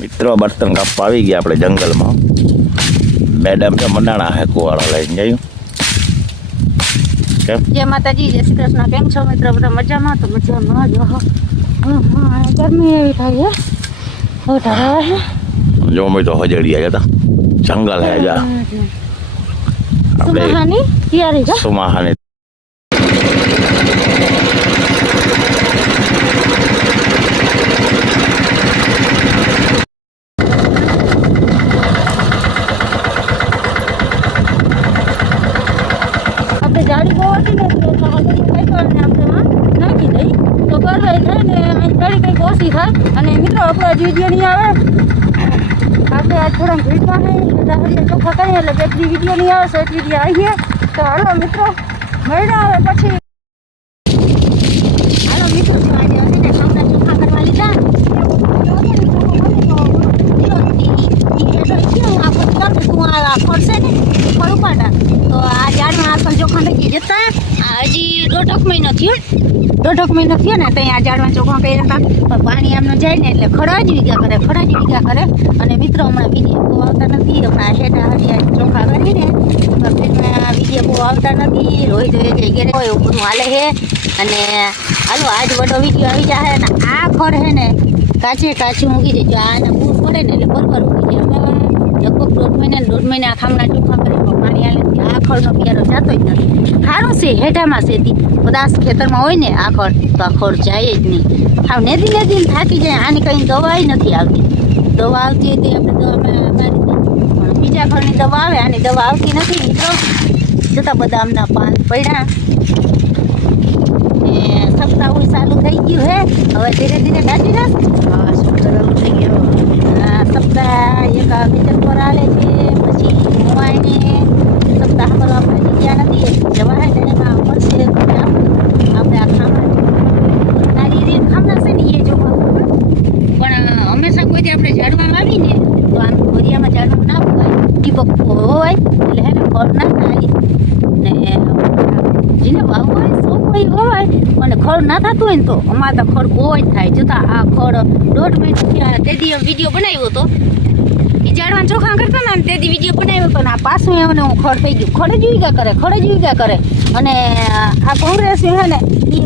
મિત્રો બર્તન કાપવા આવી ગયા આપણે જંગલમાં. મેડમ તો મંડાણા હે કુવાળો લઈને જયું. જય માતાજી, જય શ્રી કૃષ્ણ. કેમ છો મિત્રો? બધા મજામાં? તો મજામાં જ. ગરમી એવી થાય હે ઢાળા જો મેં તો હજડી આવ્યા હતા. જંગલ હે જા સુમાહાની તૈયારી છે. સુમાહાની જાડી બહુ હતી ને એટલે હળદી કઈ આપણે નાખી દઈ તો કરવાય થાય ને જાડી કંઈક ઓછી થાય. અને મિત્રો આપણો આજ વિડીયો નહીં આવે, આપણે આજ થોડા ભીડમાં નહીં હળદી ચોખ્ખા કરીએ એટલે બેટરી વિડીયો નહીં આવે. શોર્ટ વિડીયો આવીએ તો હાલો મિત્રો મળ્યા આવે પછી. હાલો મિત્રો આજે ને ખાવડા ચોખ્ખા કરવા લીધા. પડશે ને ફળ ઉપાડા તો આ ઝાડમાં આસલ ચોખા નથી જતા. હજી દોઢ મહિનો થયો ને ત્યાં આ ઝાડમાં ચોખા કર્યા હતા. પણ પાણી આમનું જાય ને એટલે ખડા જ વીઘા કરે. અને મિત્રો હમણાં વિડીયો બહુ આવતા નથી. હમણાં હેઠા હરિયા ચોખા કરીને વિડીયો બહુ આવતા નથી. રોહિત ઘેરે હોય એવું બધું હાલે છે. અને હાલો આજ બધો વિડીયો આવી જાય ને આ ખડ છે ને કાચું મૂકી દેજો. આને પૂર પડે ને એટલે બરોબર મૂકી જાય. લગભગ દોઢ મહિના ખામણા ચોખ્ખા કરે પાણી આલે આ ખડનો પિયારો જતો જ નથી. સારું છે હેઠામાં છે કદાચ ખેતરમાં હોય ને આ ખડ તો આ ખડ જાય જ નહીં. હાવ નેદી થાકી જાય. આની કંઈ દવાઈ નથી આવતી. દવા આવતી હોય તો આપણે દવા મારી દઈએ પણ બીજા ખડની દવા આવે, આની દવા આવતી નથી મિત્રો. જતા બદામના પાન પડ્યા ને સપ્તાહ ચાલુ થઈ ગયું હે. હવે ધીરે ધીરે દાટી નાખ. હા શું કરવું થઈ ગયો. સપ્તાહ એક વેતન પર આલે છે પછી મોવાઈને સપ્તાહ પર આપણે જગ્યા નથી જવા હે એમાં મળશે આપણે આ ખામણા છે ને એ જોવા. પણ હંમેશા કોઈથી આપણે ઝાડવામાં આવીને તો આમ ભરિયામાં ઝાડમાં ના હોય ટીપક હોય એટલે હે ને ખડ ના થાય ને જેને વાવ હોય શોખ હોય અને ખડ ના થતું હોય ને તો અમારે તો ખડ બહુ જ થાય. જતા આ ખડ દોઢ મહિનો તે દી વિડીયો બનાવ્યો હતો એ ઝાડવા ચોખા કરતા ને તે દી વિડીયો બનાવ્યો હતો ને આ પાછું એમને હું ખડ પઈ ગયું. ખડ જ વીગા કરે. અને આ કોંગ્રેસ હે ને એ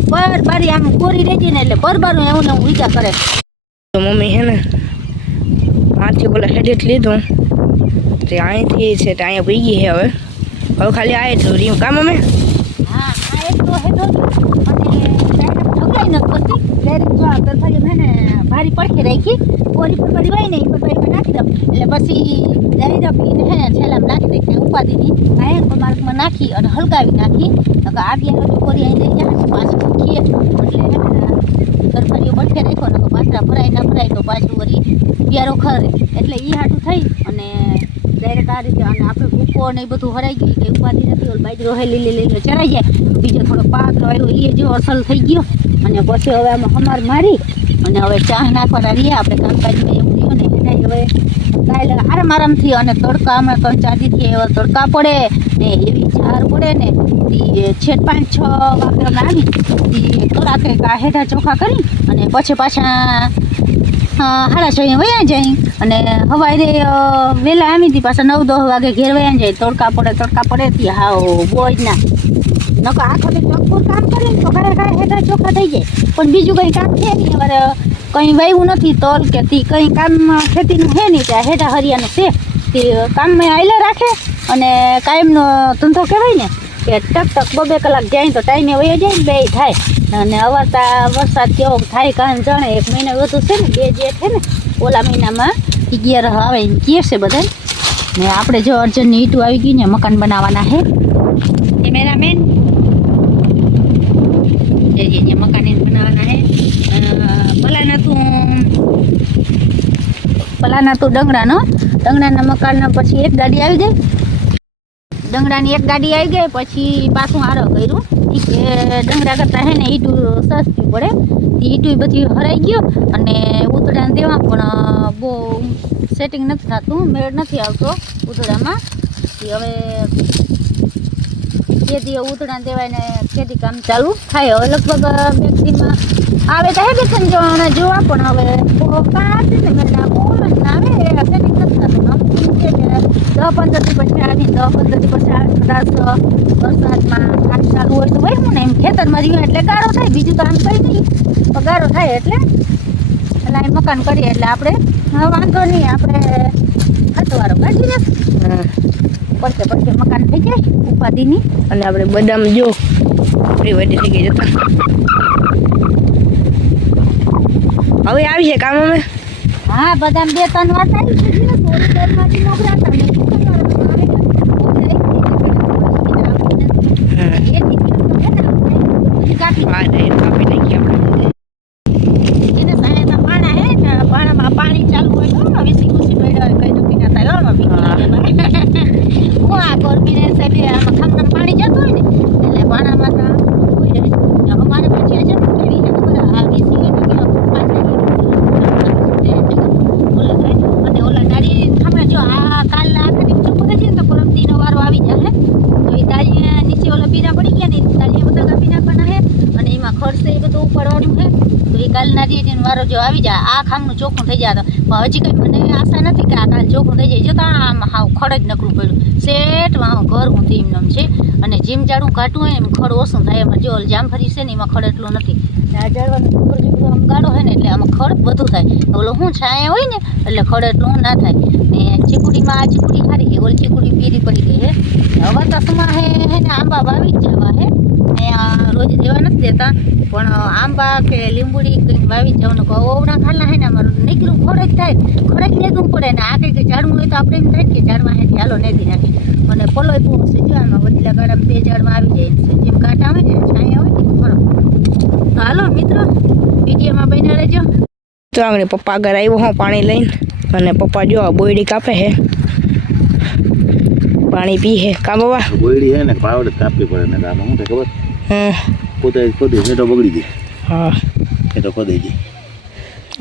બારી આમ કોરી રહી ને એટલે બરબારું એવું ને હું વીગા કરે. તો મમ્મી હે ને આથી બોલા હેડેટ લીધું તે અહીંથી છે તે અહીંયા ભીગી છે. હવે ખાલી આ એટલું રહ્યું કામ અમે. હા આ એટલો હેડો અને ડાયરેક્ટ ઢગાઈ નથી કરતી. ડાયરેક્ટ જો આ તરફારી મેં ને ભારી પડખે રાખી કોરી પર પડી હોય ને એ પર નાખી દઉં એટલે પછી ડાયરેક્ટ પીને હે ને છેલ્લામાં નાખી દઈ ત્યાં ઉપાડી દી આયન માર્કમાં નાખી અને હલકાવી નાખી. આ બી કોરી અહીં લઈ જાય પાછું ખીએ એટલે તરફારીઓ પડખે રાખ્યો ને પાછળ ભરાય ના ભરાય તો પાછું વળી બિયારો ખરે એટલે એ હાટું થઈ અને ડાયરેક્ટ આ રીતે. અને આપણે ભૂકો ને એ બધું હરાઈ ગયું કે ઉપાધિ નથી. ઓલ બાજરો હે લીલી ચરાઈ જાય. બીજો થોડો પાક આવ્યો એ જો અસલ થઈ ગયો. અને પછી હવે આમાં હમાર મારી અને હવે ચા નાખવાના રહીએ આપણે કામકાજમાં એવું થયું ને એને હવે કાલે આરામથી અને તડકા અમે 3-4 દીથી એવા તડકા પડે ને એવી ઝાર પડે ને છેટ 5-6 વાગે અમે આવી કલાકે હેઠા ચોખા કરી અને પછી પાછા 6:30 વયા જાય. અને સવારે વહેલા આવી હતી પાછા 9-10 વાગે ઘેર વયા જાય. તડકા પડે ત્યાં હાવ બોજ ના નકો આખો તો ચોખ્ખું કામ કરીને તો ઘરે હેઠા ચોખ્ખા થઈ જાય. પણ બીજું કંઈ કામ છે નહીં. અમારે કંઈ વાવ્યું નથી તલ કે કંઈ કામ ખેતીનું છે નહીં. ત્યાં હેઠા હરિયાનું છે તે કામમાં આયલા રાખે અને કાયમનો ધંધો કહેવાય ને કે ટક 2-2 કલાક જાય તો ટાઈમે વહી જાય ને બે થાય. અને અવારતા વરસાદ કેવો થાય કાન જાણે. 1 મહિના વધુ છે ને 2 જે છે ને ઓલા મહિનામાં 11 આવે એમ કહે છે બધા. ને આપણે જો અર્જનની ઈંટું આવી ગઈ ને મકાન બનાવવાના છે. કેમેરામેન મકાન બનાવવાના છે. પલાના તું ડંગરાના મકાનના પછી એક ગાડી આવી જાય. ડંગરાની એક ગાડી આવી ગઈ પછી પાછું આરો કર્યું કે ડંગરા કરતાં હે ને ઈંટું સસ્તી પડે. ઈંટું બધી હરાઈ ગયો અને ઉતરાને દેવા પણ બહુ સેટિંગ નથી થતું. મેળ નથી આવતો ઉતરામાં. હવે તે દી ઉતરાને દેવાય ને ખેતી કામ ચાલુ થાય. હવે લગભગ 2 દીમાં આવે તો હે બેસન જોવા પણ હવે કાંઈ ને મેં બોલો ને આવે સેટિંગ નથી થતું આમ કે 10-15 દી પછી આવી 10-15 દી પછી આવે કદાચ વરસાદમાં કાંઈ ચાલુ હોય તો હોય ને એમ ખેતરમાં રહ્યું એટલે ગારો થાય બીજું તો આમ કંઈ નહીં તો ગારો થાય એટલે અહીં મકાન કરીએ એટલે આપણે વાંધો નહીં આપણે ખતવારો કાઢી ને પડકે મકાન થઈ જાય ઉપાધિની. અને આપણે બદામ જો આપણી વધી થઈ ગઈ જતા હવે આવી છે કામ અમે. હા બદામ 2-3 વાર આવી છે ને થોડી દેરમાંથી નોકરાતા ને કાપી કાપી નાખી આપણે. એને સાયા પાણા હે ને પાણામાં પાણી ચાલુ હોય તો વીસી કુસી પડ્યા હોય કઈ નક્કી ના થાય હું આ ગરમીને સાહેબ આમાં ખામનામાં પાણી જતું હોય ને એટલે પાણામાં તો હોય જ. અમારે પછી આ જતું કેવી છે ખબર આ વીસી હોય ને કે ઓલા થાય અને ઓલા દાડી ખામણા જો આ કાલના આખાની ચોખ્ખું થઈ ને તો પરમદીનો વારો આવી જાય તો એ દાળીયા નીચે ઓલા પીરા પડી ગયા ને દાળીયા બધા કાપી નાખવાના હે અને એમાં ખર્ચ એ બધું ઉપાડવાનું છે તો એ કાલના દીનો વારો જો આવી જાય આ ખામનું ચોખ્ખું થઈ જાય તો પણ હજી કંઈ મને આશા નથી કે આ કાલ ચોખ્ખું થઈ જાય જતાં આમ હાવ ખડ જ નકરું પડ્યું સેટ ઘર ઊંધી એમનેમ છે અને જીમ જાડું કાઢવું હોય એમ ખડ ઓછું થાય એમાં જો જામફળી છે ને એમાં ખડ એટલું નથી આ જાડવાનું ઉપર જેટલું આમ ગાળો હોય ને એટલે આમાં ખડ વધુ થાય ઓલો શું છાયા હોય ને એટલે ખડ એટલું ના થાય ને ચીકુડીમાં આ ચીકુડી સારી છે ઓલી ચીકુડી પીરી પડી ગઈ હે હવે તસમાં હે ને આંબા વાવી જ જવા હે રોજ દેવા નથી દેતા પણ આંબા કે લીંબુડી કંઈક વાવી જવાનું કહો ઓવડા ખાલા હે ને અમારું નીકળું ખોરાક થાય ખોરાક લેવું પડે ને આ કંઈક ઝાડવું હોય તો આપણે એમ થાય કે ઝાડમાં હેઠી હાલો નેદી નાખી અને પલોય પૂરો છે જો આમાં વડીલા ગાડામાં 2 ઝાડમાં આવી જાય છે જેમ કાંટા હોય ને છાયા હોય ને ખરો તો હાલો મિત્રો વિડીયોમાં બન્યા રહેજો. તો આપણે પપ્પા આગળ આવ્યો હું પાણી લઈને અને પપ્પા જો બોયડી કાપે છે પાણી પી છે કા બાબા ગોળી છે ને પાવડે કાપવી પડે ને આમાં શું થાય ખબર પોતે ખોદી સેટો બગડી ગઈ. હા એ તો ખોદી ગઈ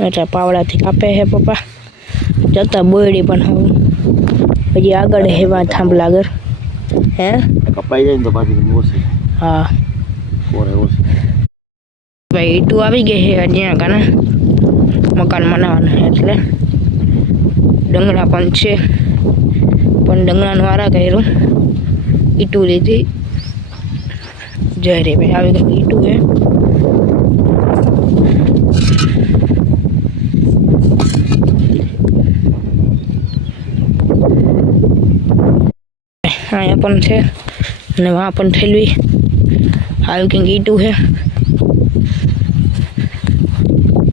એટલે પાવડાથી કાપે છે પપ્પા જતા બોયડી પણ હવે હજી આગળ હેવા થાંભલા આગળ હે કપાઈ જાય ને તો પાછી ઓછી હા કોરે ઓછી. ભાઈ ઈટું આવી ગઈ છે જ્યાં કાને મકાન બનાવવાના એટલે ડંગરા પણ છે પણ ડંગરાનું વારા કર્યું ઈટું લીધી જય રે ભાઈ આવી ગઈ ઈટું હે અહીંયા પણ છે અને વहाँ પણ ઠેલવી આવી કંઈક ઈટું છે